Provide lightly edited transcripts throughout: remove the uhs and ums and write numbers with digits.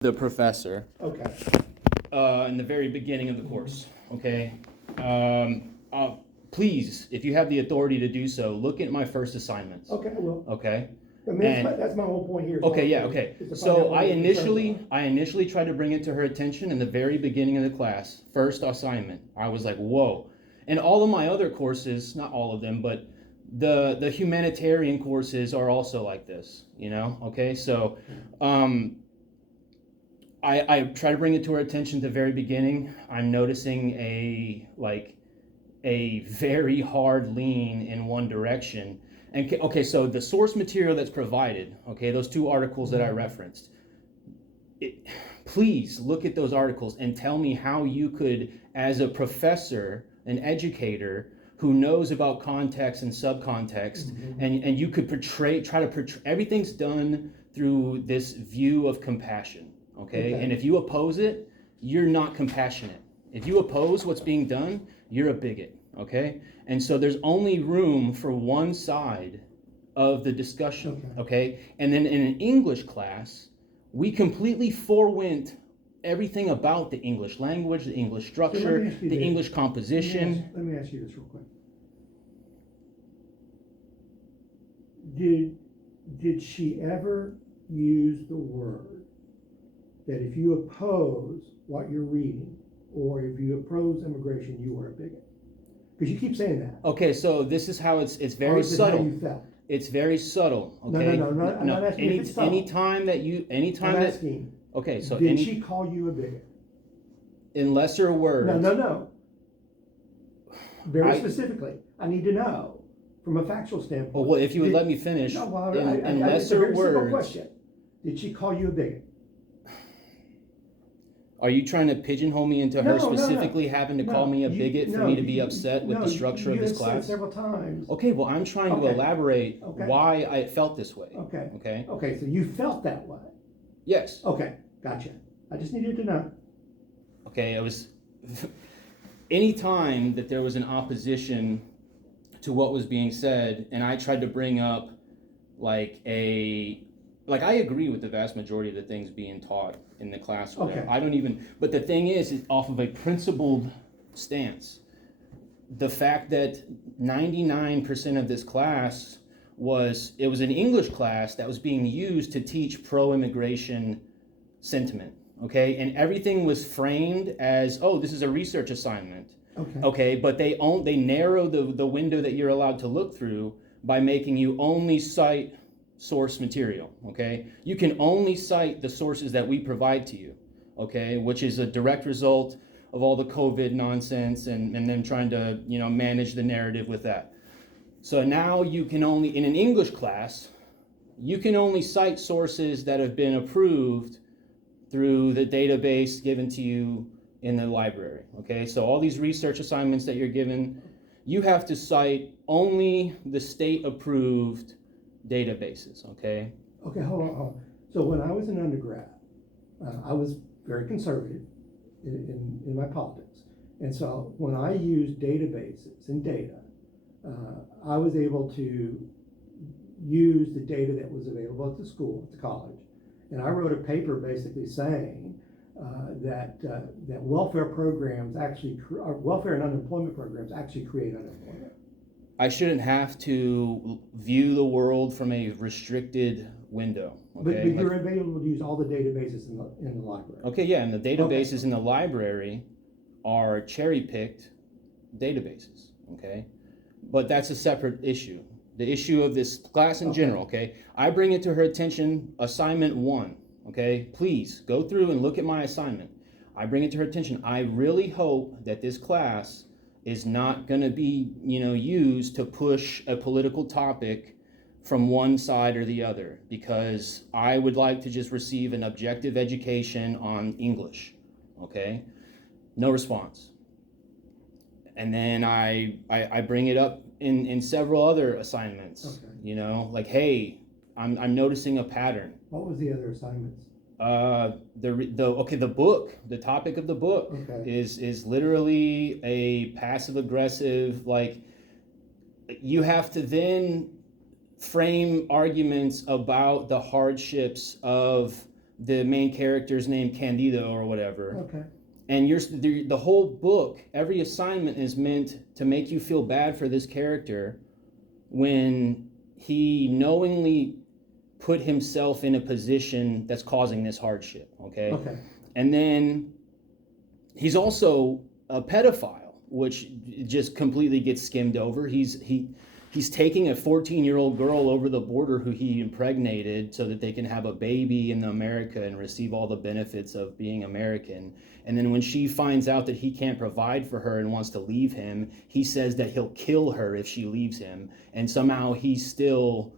the professor Okay. in the very beginning of the course. Okay. Please, if you have the authority to do so, look at my first assignments. Okay, I will. Okay. I mean, that's my whole point here. Okay. Yeah. Okay. Is to find So out what I your concerns initially tried to bring it to her attention in the very beginning of the class. First assignment, I was like, whoa. And all of my other courses, not all of them, but the humanitarian courses are also like this. Okay. So. I try to bring it to her attention at the very beginning. I'm noticing a very hard lean in one direction. And okay, so the source material that's provided, okay, those two articles that I referenced, please look at those articles and tell me how you could, as a professor, an educator who knows about context and subcontext, and you could try to portray, everything's done through this view of compassion. Okay? And if you oppose it, you're not compassionate. If you oppose what's being done, you're a bigot. Okay? And so there's only room for one side of the discussion. Okay? And then in an English class, we completely forewent everything about the English language, the English structure, the English composition. Let me ask you this real quick. Did she ever use the word that if you oppose what you're reading, or if you oppose immigration, you are a bigot? Because you keep saying that. Okay, so this is how it's very subtle. How you felt? It's very subtle. Okay. No. I'm not asking if it's subtle. Okay, so did she call you a bigot? In lesser words. No. Very specifically, I need to know from a factual standpoint. Well, if you would let me finish. No, well, in lesser it's a very words. simple question. Did she call you a bigot? Are you trying to pigeonhole me into her specifically having to call me a bigot for me to be upset with the structure of this class? You have said several times. Okay, well, I'm trying to elaborate why I felt this way. Okay, so you felt that way? Yes. Okay, gotcha. I just needed to know. Okay, it was any time that there was an opposition to what was being said, and I tried to bring up I agree with the vast majority of the things being taught in the class. But the thing is off of a principled stance. The fact that 99% of this class was an English class that was being used to teach pro-immigration sentiment. Okay, and everything was framed as, oh, this is a research assignment. Okay, but they narrow the window that you're allowed to look through by making you only cite source material. Okay, you can only cite the sources that we provide to you. Okay, which is a direct result of all the COVID nonsense and then trying to manage the narrative with that. So now you can only, in an English class, you can only cite sources that have been approved through the database given to you in the library. Okay, so all these research assignments that you're given, you have to cite only the state approved databases. Okay, hold on. So when I was an undergrad, I was very conservative in my politics, and so when I used databases and data, I was able to use the data that was available at the school, at the college, and I wrote a paper basically saying that welfare programs welfare and unemployment programs actually create unemployment. I shouldn't have to view the world from a restricted window. Okay? But you're available to use all the databases in the library. Okay, yeah, and the databases in the library are cherry-picked databases. Okay, but that's a separate issue. The issue of this class in general. Okay, I bring it to her attention. Assignment 1. Okay, please go through and look at my assignment. I bring it to her attention. I really hope that this class is not going to be, used to push a political topic from one side or the other, because I would like to just receive an objective education on English. Okay, no response. And then I bring it up in several other assignments. Hey, I'm noticing a pattern. What was the other assignments? The book, the topic of the book is literally a passive aggressive, you have to then frame arguments about the hardships of the main character's named Candido or whatever. Okay. And the whole book, every assignment is meant to make you feel bad for this character when he knowingly put himself in a position that's causing this hardship, okay? Okay. And then he's also a pedophile, which just completely gets skimmed over. He's taking a 14-year-old girl over the border who he impregnated so that they can have a baby in America and receive all the benefits of being American. And then when she finds out that he can't provide for her and wants to leave him, he says that he'll kill her if she leaves him. And somehow he's still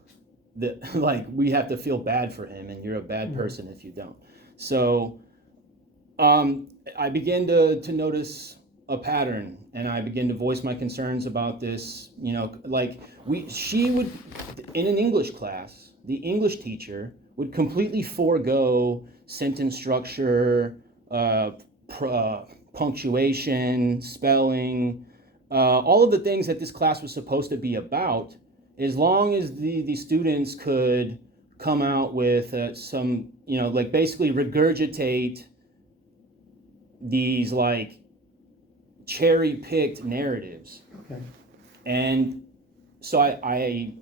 like, we have to feel bad for him, and you're a bad person if you don't. So I began to notice a pattern, and I began to voice my concerns about this. You know, like she would, in an English class, the English teacher would completely forego sentence structure, punctuation, spelling, all of the things that this class was supposed to be about, as long as the students could come out with some, you know, like basically regurgitate these like cherry-picked narratives. Okay. And so I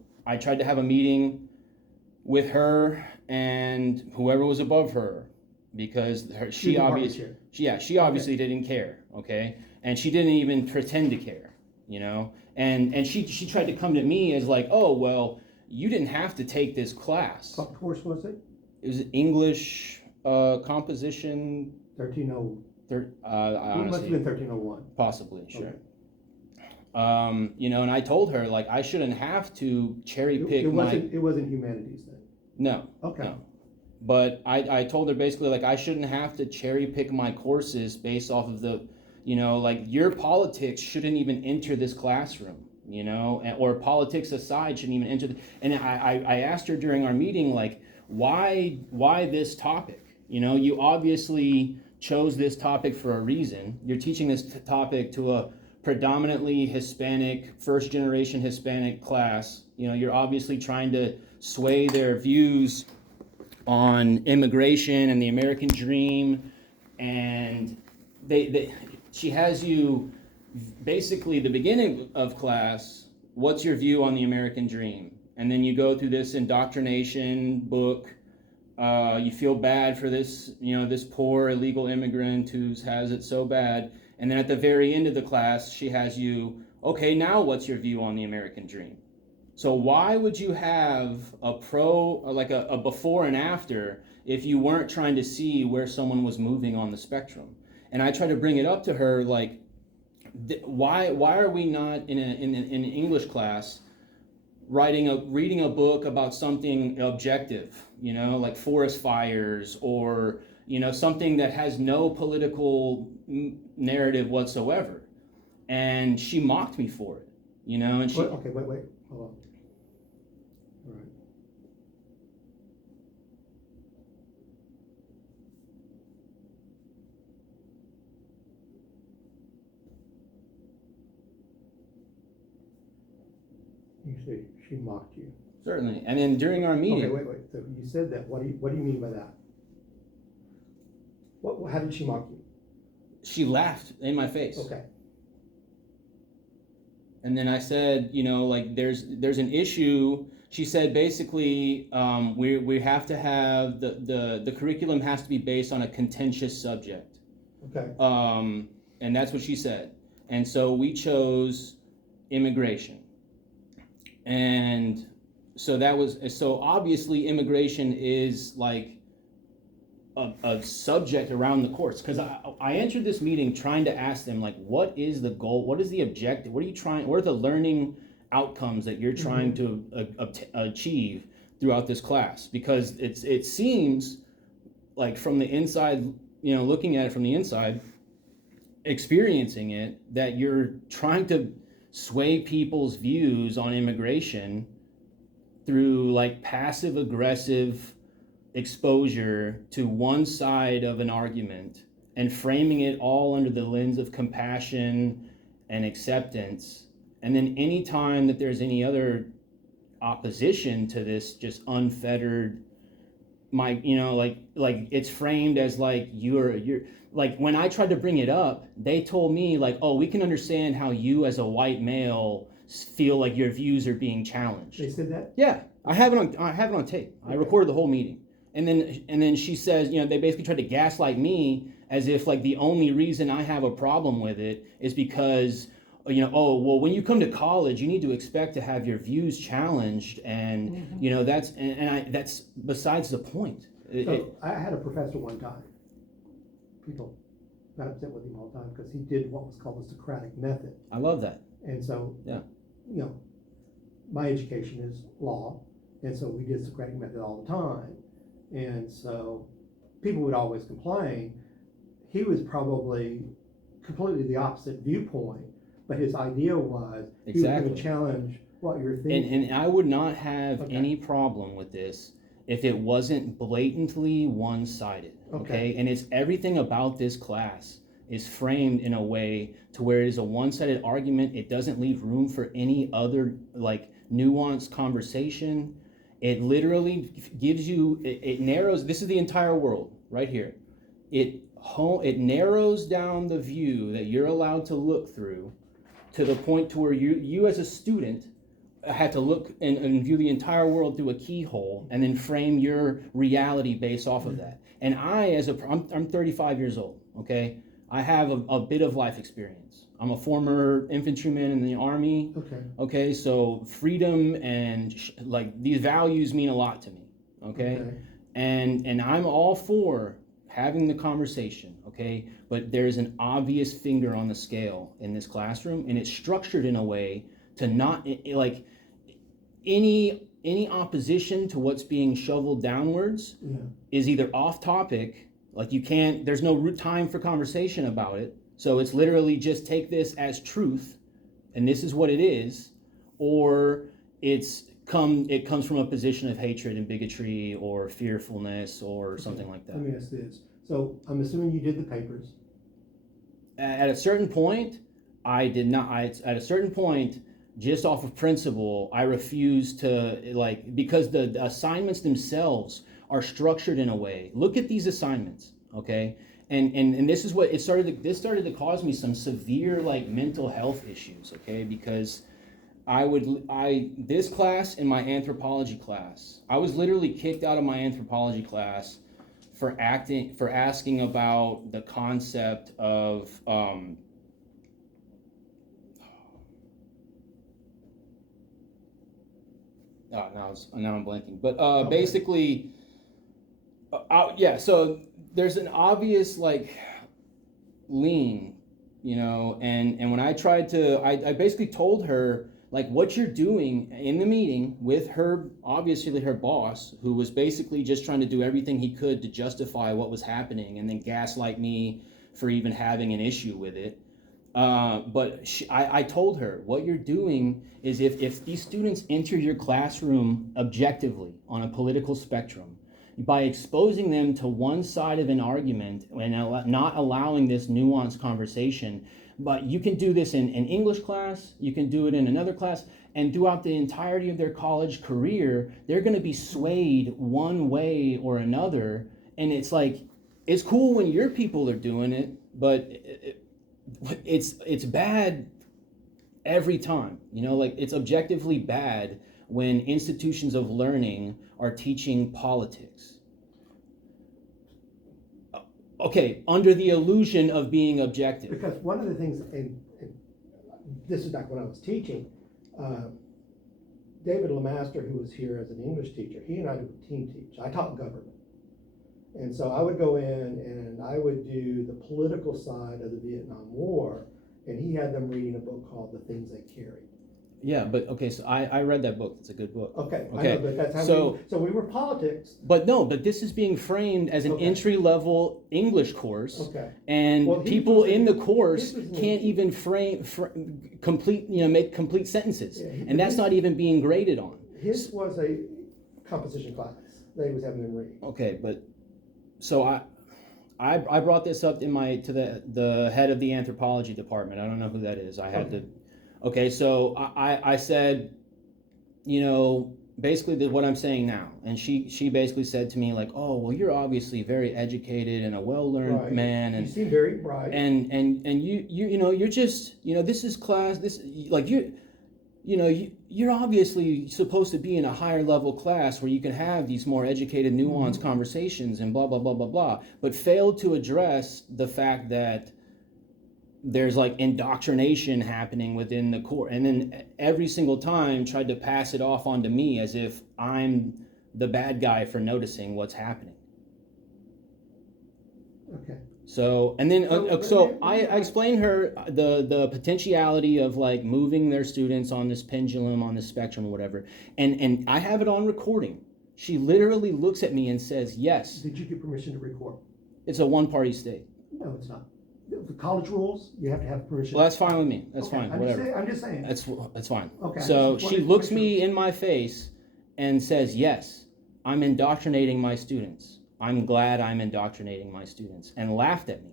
tried to have a meeting with her and whoever was above her, because she obviously didn't care, okay? And she didn't even pretend to care, you know? And she tried to come to me as like, oh, well, you didn't have to take this class. What course was it? It was English composition. 1301. It Honestly, must have been 1301. Possibly, sure. Okay. You know, and I told her, like, I shouldn't have to cherry pick It wasn't humanities then? No. Okay. No. But I told her basically, like, I shouldn't have to cherry pick my courses based off of the, you know, like, your politics shouldn't even enter this classroom, you know, or politics aside shouldn't even enter. And I asked her during our meeting, like, why this topic? You know, you obviously chose this topic for a reason. You're teaching this topic to a predominantly Hispanic, first generation Hispanic class. You know, you're obviously trying to sway their views on immigration and the American dream. And she has you basically, the beginning of class, what's your view on the American dream? And then you go through this indoctrination book. You feel bad for this, you know, this poor illegal immigrant who has it so bad. And then at the very end of the class, she has you, okay, now what's your view on the American dream? So why would you have a a before and after if you weren't trying to see where someone was moving on the spectrum? And I try to bring it up to her, like, why are we not in an English class reading a book about something objective, you know, like forest fires, or, you know, something that has no political narrative whatsoever? And she mocked me for it, you know, and she... Okay, wait, hold on. All right. You say she mocked you. Certainly. And then during our meeting... Okay, wait. So you said that. What do you mean by that? How did she mock you? She laughed in my face. Okay. And then I said, you know, like, there's an issue. She said basically, we have to have the curriculum has to be based on a contentious subject. Okay. And that's what she said. And so we chose immigration. And so obviously immigration is like a subject around the course, because I entered this meeting trying to ask them, like, what is the goal? What is the objective? What are the learning outcomes that you're trying to achieve throughout this class? Because it seems like from the inside, you know, looking at it from the inside, experiencing it, that you're trying to sway people's views on immigration through like passive aggressive exposure to one side of an argument and framing it all under the lens of compassion and acceptance. And then any time that there's any other opposition to this just unfettered my, like it's framed as like you're like, when I tried to bring it up, they told me like, oh, we can understand how you as a white male feel like your views are being challenged. They said that? Yeah, I have it on tape. I recorded the whole meeting. And then she says, they basically tried to gaslight me as if like the only reason I have a problem with it is because, oh, well, when you come to college, you need to expect to have your views challenged, and that's besides the point. So I had a professor one time. People got upset with him all the time because he did what was called the Socratic method. I love that. And so, Yeah. My education is law, and so we did Socratic method all the time. And so people would always complain. He was probably completely the opposite viewpoint, but his idea was he was going to challenge what you're thinking. And I would not have any problem with this if it wasn't blatantly one-sided, okay? And it's everything about this class is framed in a way to where it is a one-sided argument. It doesn't leave room for any other like nuanced conversation. It literally gives you, it narrows, this is the entire world right here. It narrows down the view that you're allowed to look through to the point to where you as a student had to look and view the entire world through a keyhole and then frame your reality based off of that. And I'm 35 years old, okay? I have a bit of life experience. I'm a former infantryman in the Army. Okay, so freedom and like these values mean a lot to me, okay? And I'm all for having the conversation, okay? But there's an obvious finger on the scale in this classroom, and it's structured in a way to not, like, any opposition to what's being shoveled downwards is either off topic, like there's no time for conversation about it, so it's literally just take this as truth, and this is what it is, or it comes from a position of hatred and bigotry or fearfulness or something like that. Let me ask this. So I'm assuming you did the papers. At a certain point, I did not. At a certain point, just off of principle, I refused to, like, because the assignments themselves are structured in a way. Look at these assignments, okay? And this is what this started to cause me some severe like mental health issues, okay? Because this class and my anthropology class, I was literally kicked out of my anthropology class for asking about the concept of now I'm blanking. But basically, so there's an obvious like lean, and when I tried to, I basically told her like what you're doing in the meeting with her, obviously her boss, who was basically just trying to do everything he could to justify what was happening and then gaslight me for even having an issue with it. But I told her, what you're doing is if these students enter your classroom objectively on a political spectrum, by exposing them to one side of an argument and not allowing this nuanced conversation, but you can do this in English class, you can do it in another class, and throughout the entirety of their college career, they're going to be swayed one way or another. And it's like, it's cool when your people are doing it, but it's bad every time, like it's objectively bad when institutions of learning are teaching politics. Okay, under the illusion of being objective. Because one of the things, and this is back when I was teaching, David Lemaster, who was here as an English teacher, he and I would team teach. I taught government. And so I would go in and I would do the political side of the Vietnam War, and he had them reading a book called The Things They Carried. Yeah, but okay, so I read that book. It's a good book. Okay. I know, but that's how we were politics. But this is being framed as an entry-level English course. Okay. And people in the course can't even make complete sentences. Yeah, and that's not even being graded on. His was a composition class that he was having them read. Okay, but so I brought this up to the head of the anthropology department. I don't know who that is. I had to. Okay, so I said, basically what I'm saying now. And she basically said to me like, oh, well, you're obviously very educated and a well-learned Right. man. You And seem very bright. you know, you're just, you know, this is class, this, like, you're obviously supposed to be in a higher level class where you can have these more educated, nuanced conversations and blah, blah, blah, blah, blah, but failed to address the fact that there's like indoctrination happening within the court. And then every single time tried to pass it off onto me as if I'm the bad guy for noticing what's happening. Okay. So, and then, So, I explained her the potentiality of like moving their students on this pendulum, on this spectrum or whatever. And I have it on recording. She literally looks at me and says, yes, Did you get permission to record? it's a one-party state. No, it's not. The college rules, you have to have permission. Well, that's fine with me. That's Okay, fine, I'm whatever. I'm just saying. That's fine. Okay, I So just she wanted to looks make me in my face and says, yes, I'm indoctrinating my students. I'm glad I'm indoctrinating my students, and laughed at me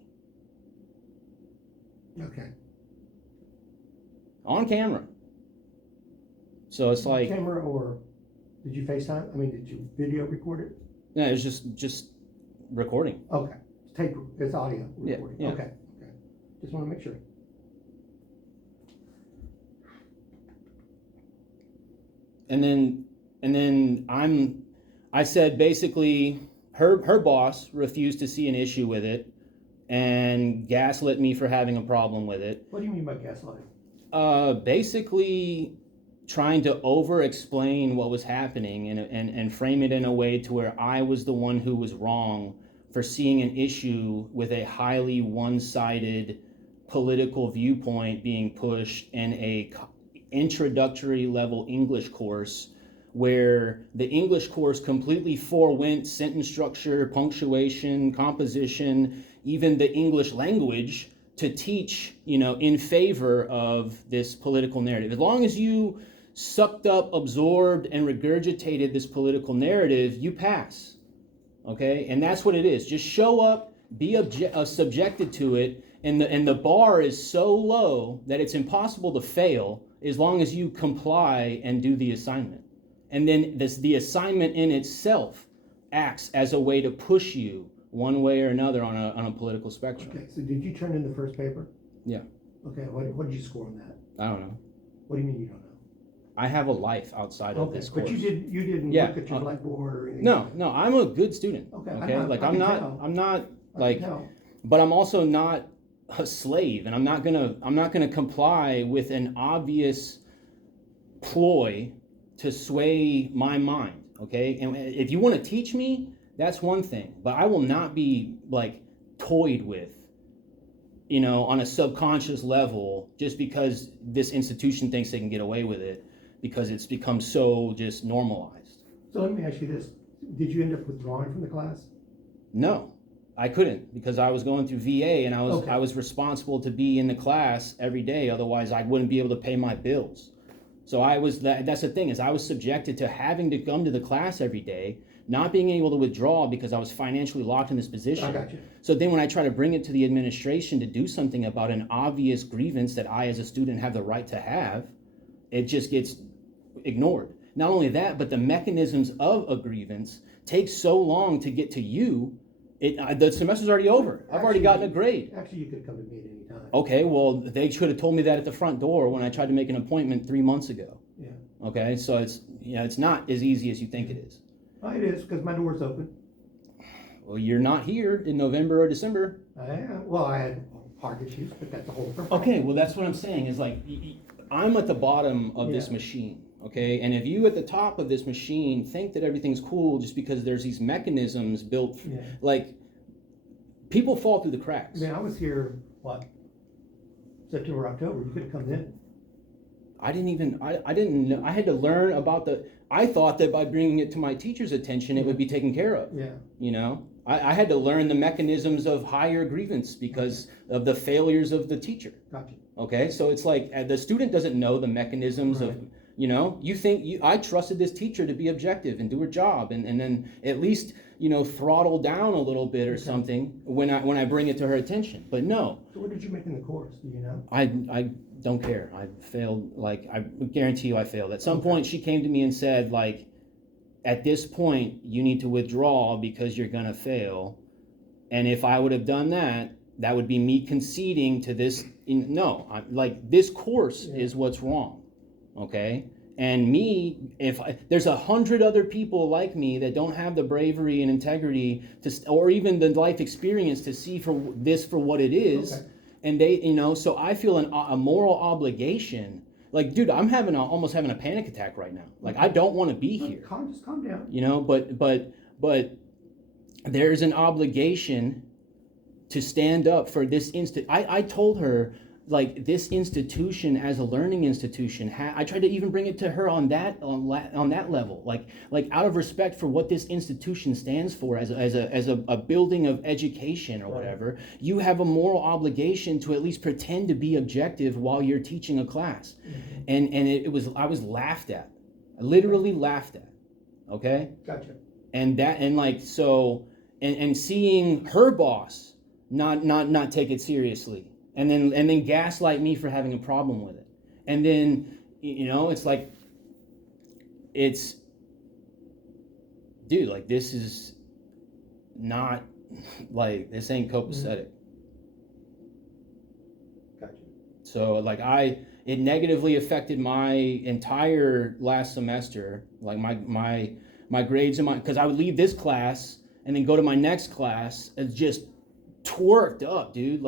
Okay. on camera. So it's like, Camera, or did you FaceTime? I mean, did you video record it? no, it's just recording. Okay. It's tape, it's audio Yeah, recording. yeah. Okay. Just want to make sure. And then I said basically her boss refused to see an issue with it and gaslit me for having a problem with it. What do you mean by gaslighting? Basically trying to over explain what was happening and frame it in a way to where I was the one who was wrong for seeing an issue with a highly one-sided political viewpoint being pushed in a introductory level English course, where the English course completely forewent sentence structure, punctuation, composition, even the English language, to teach, you know, in favor of this political narrative. As long as you sucked up, absorbed, and regurgitated this political narrative, you pass. Okay? And that's what it is. Just show up, be subjected to it, and the bar is so low that it's impossible to fail as long as you comply and do the assignment. And then the assignment in itself acts as a way to push you one way or another on a political spectrum. Okay, so did you turn in the first paper? Yeah. Okay, what did you score on that? I don't know. What do you mean you don't know? I have a life outside of Okay, this course. but you didn't Yeah, look at your blackboard or anything? No, I'm a good student. Okay, Okay, like I I'm can not, tell. I'm not I like, can tell. but I'm also not a slave, and I'm not gonna comply with an obvious ploy to sway my mind. Okay, and if you want to teach me, that's one thing, but I will not be like toyed with, you know, on a subconscious level just because this institution thinks they can get away with it because it's become so just normalized. So let me ask you this, did you end up withdrawing from the class? No, I couldn't because I was going through VA and Okay. I was responsible to be in the class every day. Otherwise, I wouldn't be able to pay my bills. So that's the thing, is I was subjected to having to come to the class every day, not being able to withdraw because I was financially locked in this position. I got you. So then when I try to bring it to the administration to do something about an obvious grievance that I as a student have the right to have, it just gets ignored. Not only that, but the mechanisms of a grievance take so long to get to you. The semester's already over. I've already gotten a grade. Actually, you could come to me at any time. Okay, well, they should have told me that at the front door when I tried to make an appointment 3 months ago. Yeah. Okay, so it's not as easy as you think it is. Oh, it is, because my door's open. Well, you're not here in November or December. I am. Well, I had heart issues, but that's a whole different Okay, well, that's what I'm saying is like, I'm at the bottom of this Yeah. machine, okay? And if you at the top of this machine think that everything's cool just because there's these mechanisms built, Yeah. like, people fall through the cracks. I mean, I was here, September, October, you could have come in. I didn't know, I had to learn about I thought that by bringing it to my teacher's attention, it would be taken care of. Yeah. You know, I had to learn the mechanisms of higher grievance because of the failures of the teacher. Gotcha. Okay, so it's like the student doesn't know the mechanisms of, Right. you know, I trusted this teacher to be objective and do her job and then at least, you know, throttle down a little bit or Okay. something when I bring it to her attention. But no, So what did you make in the course, do you know? I don't care. I failed, like, I guarantee you I failed. At some Okay. point she came to me and said, like, at this point, you need to withdraw because you're gonna fail. And if I would have done that, that would be me conceding to this. No, like this course is what's wrong, okay? And me, there's 100 other people like me that don't have the bravery and integrity or even the life experience to see for what it is, okay. And they, so I feel a moral obligation. Like, dude, I'm almost having a panic attack right now. Like, I don't want to be here. Just calm down. But there's an obligation to stand up for this I told her, like, this institution as a learning institution, I tried to even bring it to her on that level, like out of respect for what this institution stands for as a building of education or whatever. You have a moral obligation to at least pretend to be objective while you're teaching a class. Mm-hmm. And I was laughed at. I literally laughed at. Okay? Gotcha. And seeing her boss not take it seriously. And then gaslight me for having a problem with it. And then, it's like, dude, like, this is not, like, this ain't copacetic. Gotcha. So, like, it negatively affected my entire last semester, like, my grades because I would leave this class and then go to my next class and just twerked up, dude,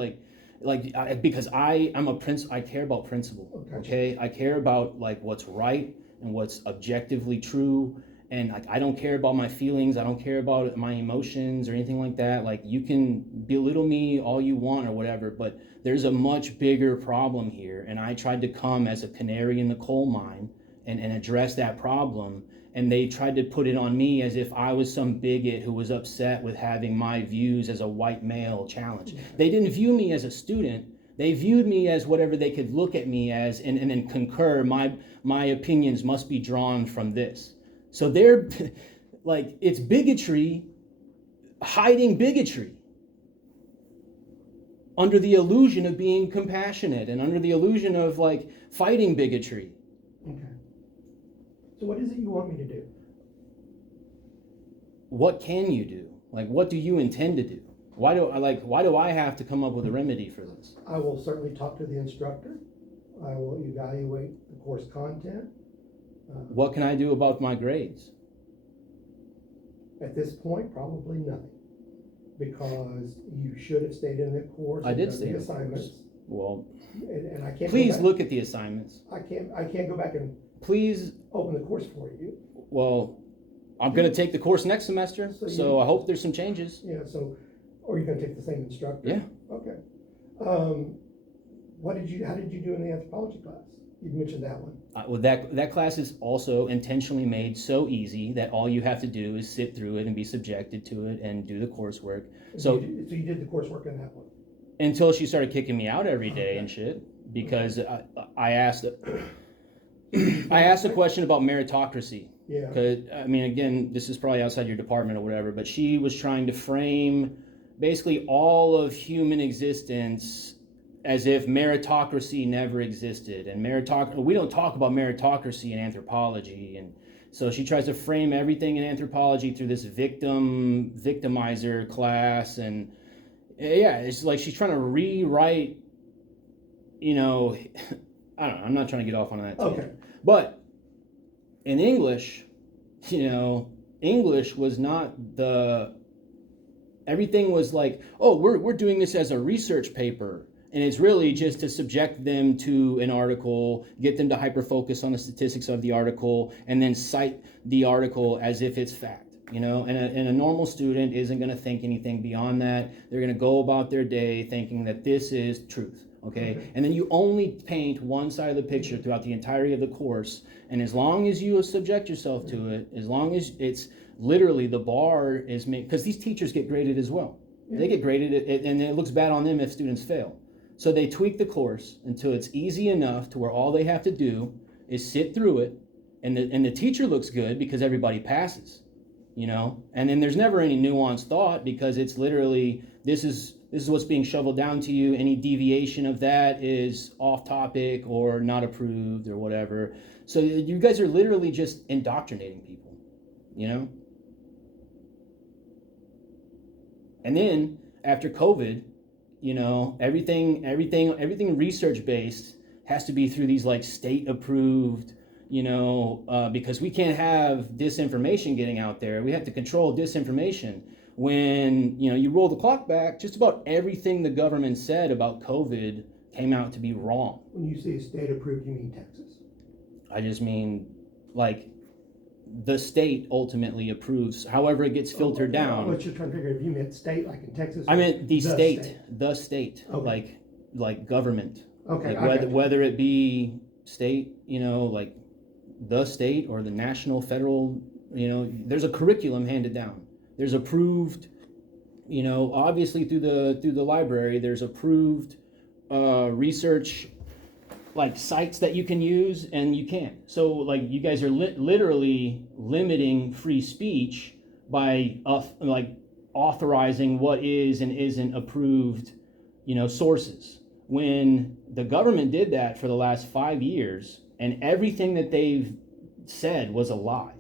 because I'm I care about principle. Okay, I care about, like, what's right and what's objectively true, and, like, I don't care about my feelings. I don't care about my emotions or anything like that. Like, you can belittle me all you want or whatever, but there's a much bigger problem here, and I tried to come as a canary in the coal mine and address that problem. And they tried to put it on me as if I was some bigot who was upset with having my views as a white male challenged. They didn't view me as a student. They viewed me as whatever they could look at me as and then concur. My opinions must be drawn from this. So they're like, it's bigotry hiding bigotry under the illusion of being compassionate and under the illusion of, like, fighting bigotry. Okay. So what is it you want me to do? What can you do? Like, what do you intend to do? Why do I have to come up with a remedy for this? I will certainly talk to the instructor. I will evaluate the course content. What can I do about my grades? At this point, probably nothing, because you should have stayed in the course. I did stay in the assignments. Well, and I can't. Please look at the assignments. I can't go back and please open the course for you. Well, I'm going to take the course next semester, so I hope there's some changes. Yeah. So, or you're going to take the same instructor? Yeah. Okay. How did you do in the anthropology class? You mentioned that one. Well, that class is also intentionally made so easy that all you have to do is sit through it and be subjected to it and do the coursework. So you did the coursework in that one? Until she started kicking me out every day and shit, because I asked a question about meritocracy. Yeah. Because, I mean, again, this is probably outside your department or whatever, but she was trying to frame basically all of human existence as if meritocracy never existed. And we don't talk about meritocracy in anthropology. And so she tries to frame everything in anthropology through this victimizer class. And yeah, it's like she's trying to rewrite, I don't know, I'm not trying to get off on that. Okay. But in English, English was not everything was like, oh, we're doing this as a research paper. And it's really just to subject them to an article, get them to hyper-focus on the statistics of the article, and then cite the article as if it's fact. And a normal student isn't going to think anything beyond that. They're going to go about their day thinking that this is truth. Okay? And then you only paint one side of the picture throughout the entirety of the course. And as long as you subject yourself to it, as long as it's literally the bar is made, because these teachers get graded as well. Yeah. They get graded, and it looks bad on them if students fail. So they tweak the course until it's easy enough to where all they have to do is sit through it, and the teacher looks good because everybody passes, And then there's never any nuanced thought because it's literally this is what's being shoveled down to you. Any deviation of that is off topic or not approved or whatever. So you guys are literally just indoctrinating people. you know? And then after COVID, you know, everything research based has to be through these like state approved, you know, because we can't have disinformation getting out there. We have to control disinformation. When, you know, you roll the clock back, just about everything the government said about COVID came out to be wrong. When you say state approved, you mean Texas? I just mean, like, the state ultimately approves, however it gets filtered down. What you're trying to figure, if you meant state, like in Texas? I meant the state, Okay. like government. Okay, Like I got you. whether it be state, you know, like the state or the national, federal, you know, there's a curriculum handed down. There's approved, you know, obviously through the library, there's approved research like sites that you can use and you can't. So like you guys are literally limiting free speech by like authorizing what is and isn't approved, you know, sources. When the government did that for the last 5 years and everything that they've said was a lie,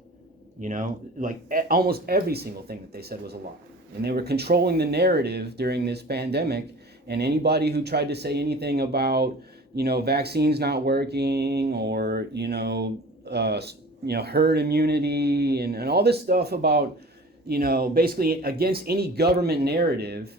you know, like almost every single thing that they said was a lie. And they were controlling the narrative during this pandemic, and anybody who tried to say anything about, you know, vaccines not working or, you know, herd immunity and all this stuff about, you know, basically against any government narrative.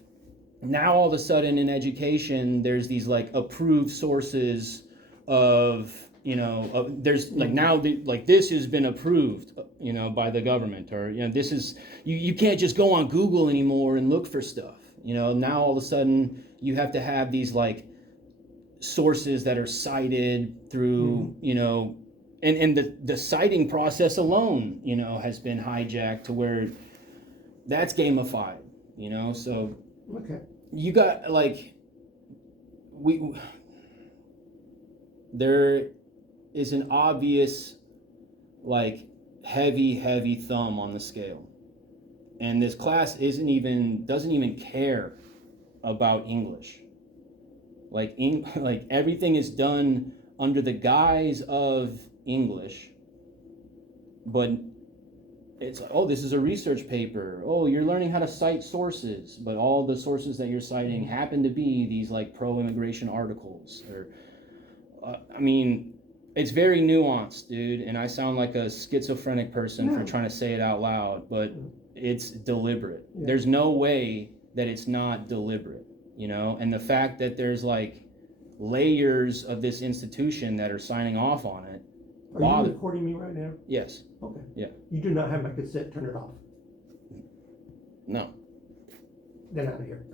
Now all of a sudden in education, there's these like approved sources of, you know, there's like now like this has been approved, you know, by the government, or, you know, this is, you can't just go on Google anymore and look for stuff. You know, now all of a sudden you have to have these like sources that are cited through, you know, and the citing process alone, you know, has been hijacked to where that's gamified, you know. So Okay. you got like there is an obvious like heavy thumb on the scale, and this class doesn't even care about English. Like everything is done under the guise of English, but it's like, oh, this is a research paper. Oh, you're learning how to cite sources, but all the sources that you're citing happen to be these like pro-immigration articles. Or, I mean, it's very nuanced, dude. And I sound like a schizophrenic person for trying to say it out loud, but it's deliberate. Yeah. There's no way that it's not deliberate, you know. And the fact that there's like layers of this institution that are signing off on it. Are you recording me right now? Yes. Okay. Yeah. You do not have my consent, turn it off. No. Get out of here.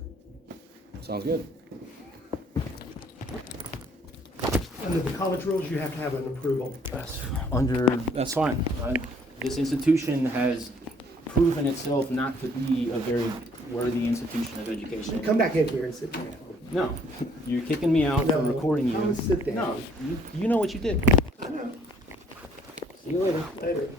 Sounds good. Under the college rules, you have to have an approval. That's fine. This institution has proven itself not to be a very worthy institution of education. Come back in here and sit down. No, you're kicking me out for recording you. Come and sit down. No, you know what you did. I know. See you later. Later.